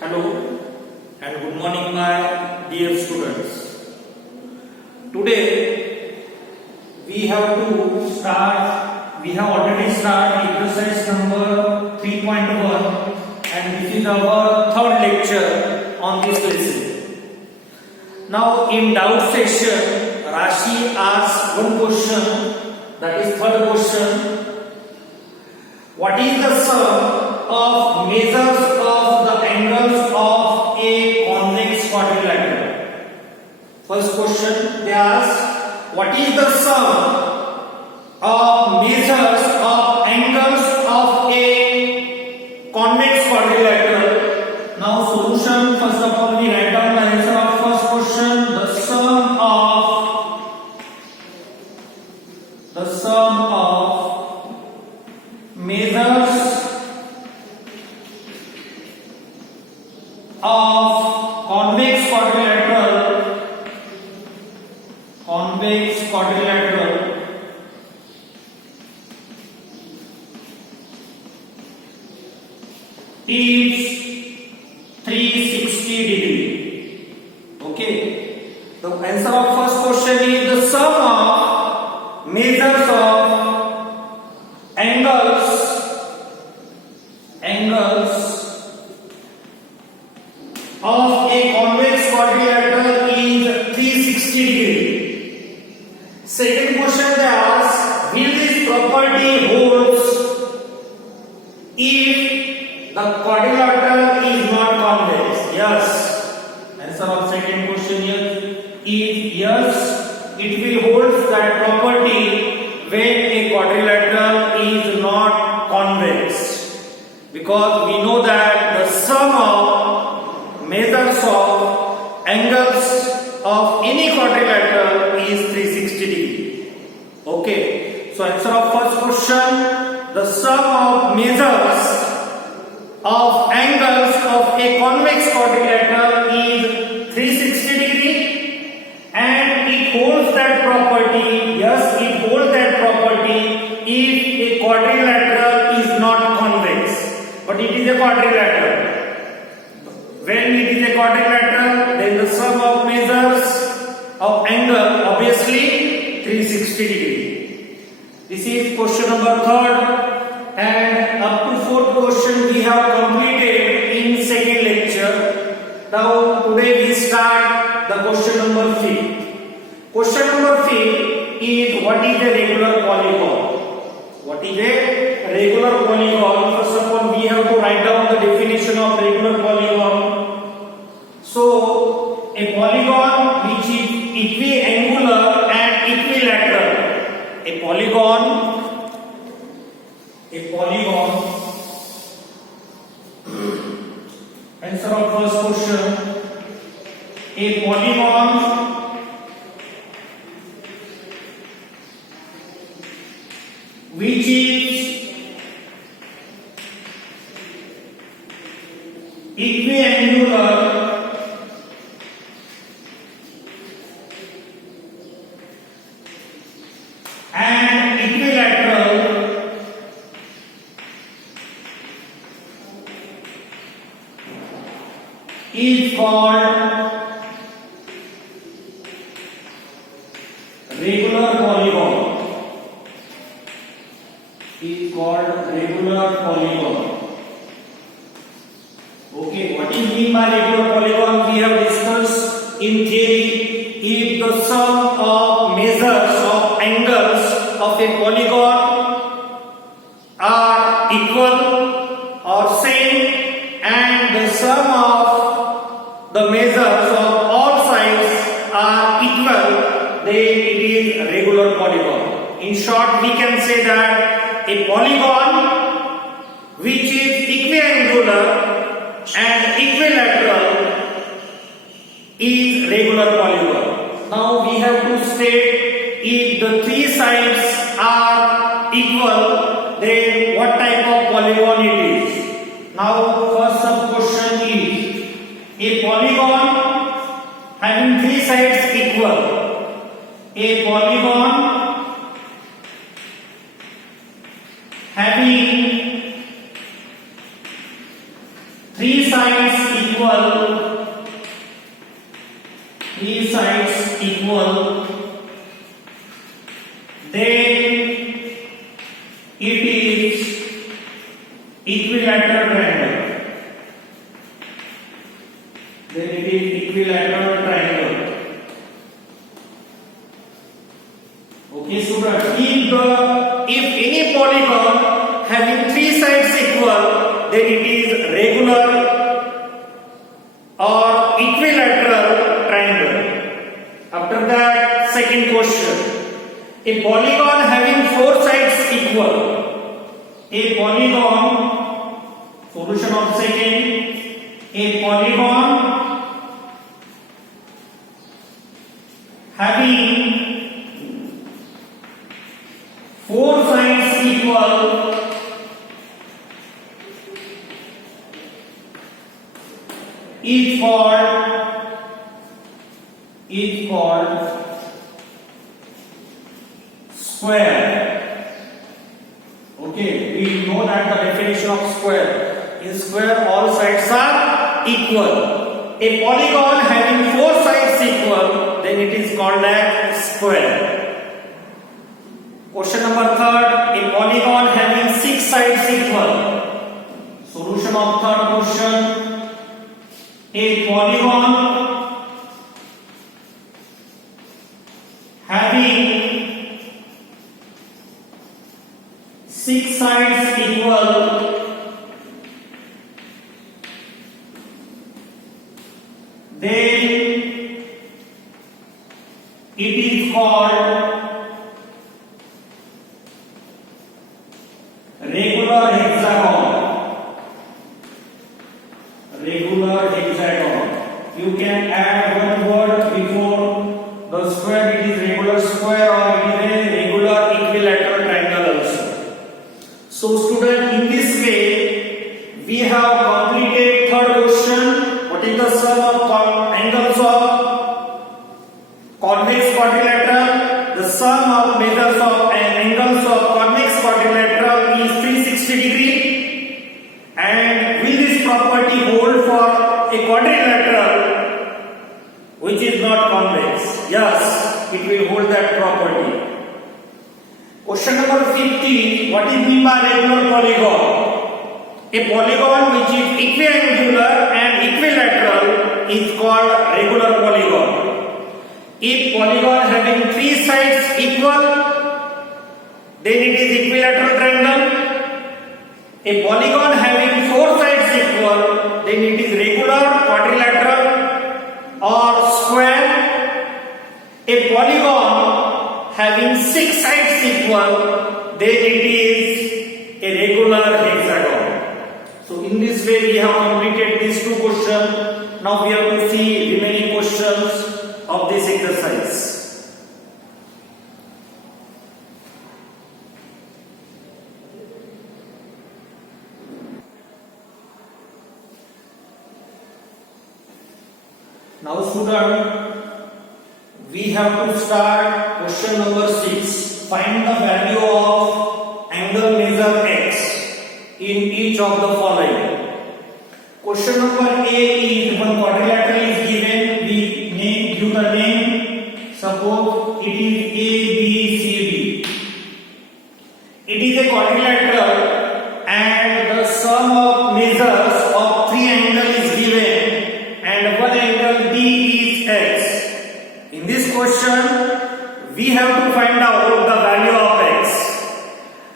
Hello and good morning my dear students. Today we have already started exercise number 3.1 and this is our third lecture on this lesson. Now in doubt session Rashi asks one question, that is third question. What is the sum of measures of the angles of a convex quadrilateral? First question they ask, what is the sum of measures of angles of a convex quadrilateral? Now solution, first of all we write down the answer of first question. The sum of measures of convex quadrilateral is 360 degree. Okay, the answer of first question is the sum of measures of angles of a convex quadrilateral is 360 degree. Second question they ask, will this property holds if the quadrilateral is not convex? Yes. Answer of second question here is yes, it will hold that property when a quadrilateral is not convex, because we know that the sum of measures of angles of any quadrilateral is 360 degree. Okay, so answer of first question, the sum of measures of angles of a convex quadrilateral is 360 degree, and it holds that property. Yes, it holds that property if a quadrilateral is not convex, but it is a quadrilateral. When it is a quadrilateral, then the sum of measures of angle obviously 360 degree. This is question number third, and up to fourth question we have completed in second lecture. Now today we start the question number 5. Question number 5 is, what is a regular polygon? What is a regular polygon? First of all we have to write down the definition of regular polygon. So a polygon which is equiangular and equilateral. A polygon answer of first question, a polygon which is equiangular and equilateral is called regular polygon. Okay, what is mean by regular polygon? We have discussed in theory, if the sum of measures of angles of a polygon are equal or same, and the sum of the measures of all sides are equal, then it is a regular polygon. In short, we can say that a polygon which is equiangular and equilateral is regular polygon. Now we have to state, if the three sides are equal, then what type of polygon it is. Now first sub question is, a polygon having three sides equal. A polygon having three sides equal equal, then it is equilateral triangle. Then it is equilateral triangle. Okay, students. If any polygon having three sides equal, then it is regular or equilateral triangle. After that, second question. A polygon having four sides equal. A polygon, solution of second. A polygon having four sides equal is called square. Okay, we know that the definition of square. In square, all sides are equal. A polygon having four sides equal, then it is called as square. Question number third. A polygon having six sides equal. Solution of third question. A polygon having six sides equal, then it is called regular hexagon. Regular hexagon. You can add one word before the square. It is regular square or it is a regular equilateral triangle also. So student, in this way we have completed third question. What is the sum of angles of convex quadrilateral? The sum of measures of angles of convex quadrilateral is 360 degree. And will this property hold for a quadrilateral which is not convex? Yes, it will hold that property. Question number 15. What is meant by regular polygon? A polygon which is equiangular and equilateral is called regular polygon. If polygon having three sides equal, then it is equilateral triangle. A polygon having four sides equal, then it is regular, quadrilateral or square. A polygon having six sides equal, then it is a regular hexagon. So in this way we have completed these two questions. Now we have to see remaining questions of this exercise. Now student, we have to start question number 6. Find the value of angle measure x in each of the following. Question number A is one quadrilateral is given. We give the name. Suppose it is ABCD. It is a quadrilateral and the sum of measures of three angles is given and one angle D is x. In this question, we have to find out the value of x.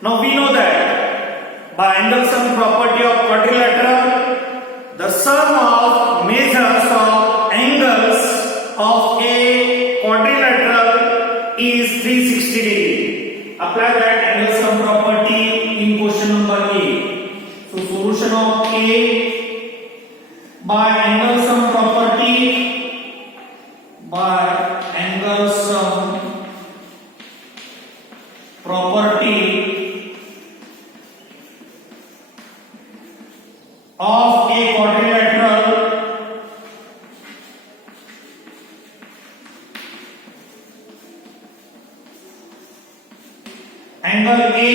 Now we know that by angle sum property of quadrilateral, the sum of measures of angles of a quadrilateral is 360 degree. Apply that angle sum property in question number A. So solution of A by angle sum property, of a quadrilateral angle A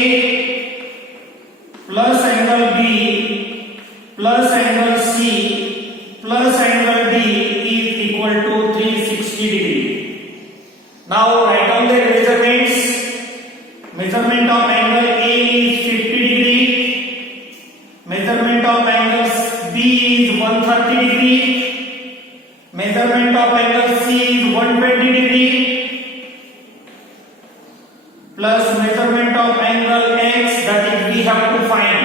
plus angle B plus angle C plus measurement of angle C is 120 degree plus measurement of angle X, that is we have to find,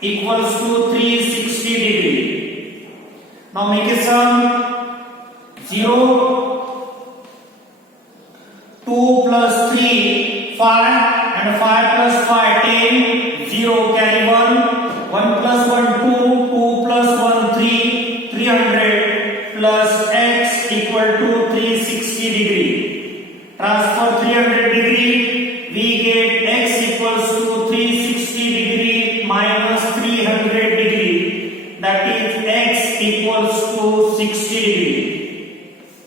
equals to 360 degree. Now make a sum. 0, 2 plus 3, 5, and 5 plus 5, 10, 0, carry 1, 1 plus 1, 2, 2 plus 1, 3, 300 plus X equal to 360 degree. Transfer 300 degree, we get X equals to 360 degree minus 300 degree, that is X equals to 60 degree.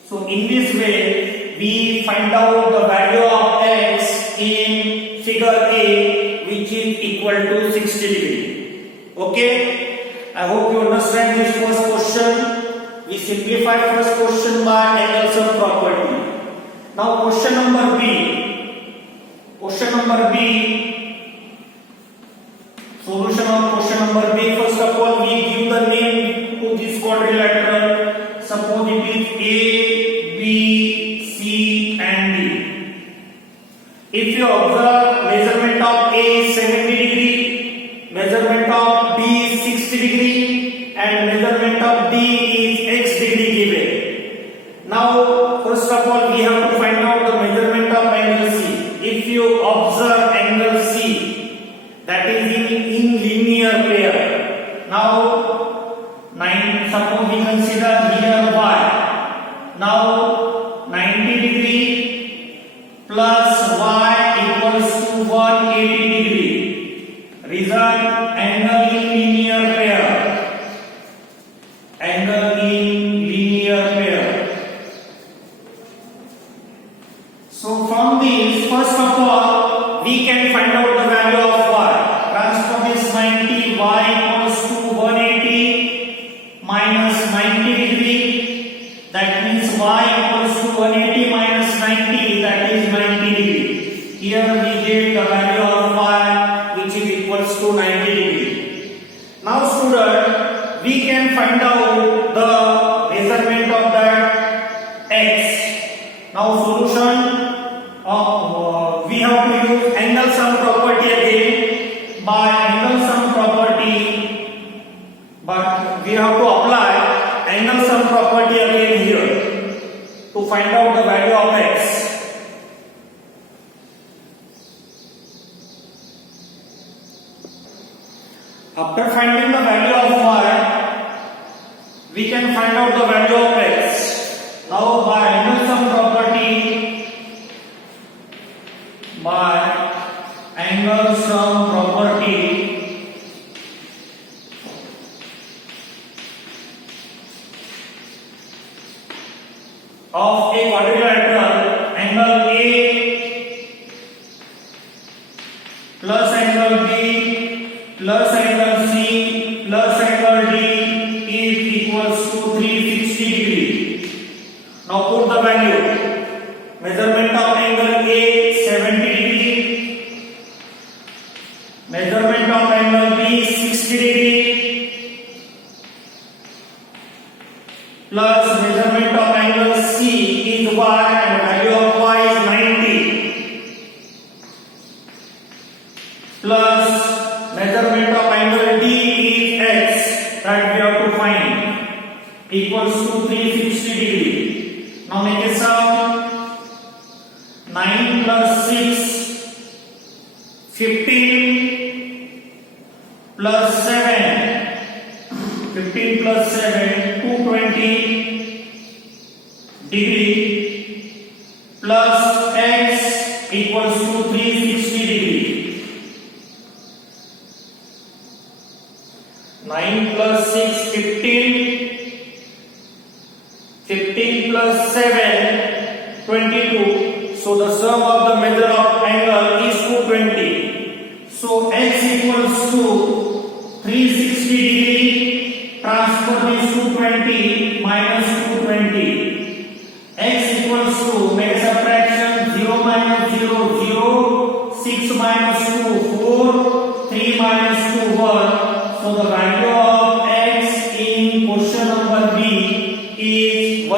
So in this way we find out the value of X in figure A, which is equal to 60 degree. Okay, I hope you understand this first question. We simplify first question by angle sum property. Now question number B. Question number B. Solution of question number B. First of all, we give the name to this quadrilateral. Suppose it is A, B, C and D. If you observe, measurement of A is 70 degree, measurement of B is 60 degree, and measurement of D is X degree given. Now first of all we have to find out the measurement of angle C. If you observe angle C, that is in linear pair. Now suppose we consider here Y. Now 90 degree plus Y equals to 180 degree. Result, angle in linear pair. Angle in linear pair. So from this, first of all, we can find out the value of Y. Transform this 90, Y equals to 180 minus 90 degree. That means Y equals to 180 minus 90, that is 90 degree. Here we get the value of Y, which is equals to 90 degree. Now student, we can find out the measurement of that X. Now solution, we have to use angle sum property again. By angle sum property, but we have to apply angle sum property again here to find out the value of X. After finding the value of Y, we can find out the value of X. Now by angle sum property, of a quadrilateral, angle A plus angle B plus angle C plus angle D is equals to 360 degree. Now put the value. Measurement of angle A 70 degree. Measurement of angle B 60 degree. Plus measurement of angle C is Y and value of Y is 90. Plus measurement of angle D is X that we have to find equals to 360 degree. Now make a sum. 9 plus 6 15 plus 7 15 plus 7 220 degree plus X equals to 360 degree. 9 plus 6 15 15 plus 7 22. So the sum of the measure of angle is 220. So X equals to 360 degree. Transfer this 220 minus 220. X equals to, make subtraction, 0 minus 0 0, 6 minus 2 4, 3 minus 2 1. So the value of X in question number B is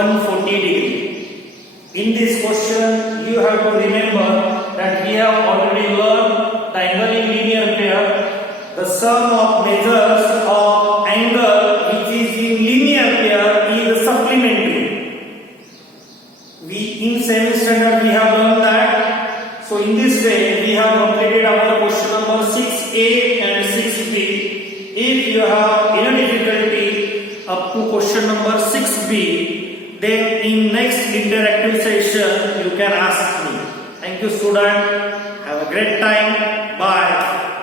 of measures of angle which is in linear pair is supplementary. We in semi-standard we have done that. So in this way we have completed our question number 6A and 6B. If you have any difficulty up to question number 6B, then in next interactive session you can ask me. Thank you student. Have a great time. Bye.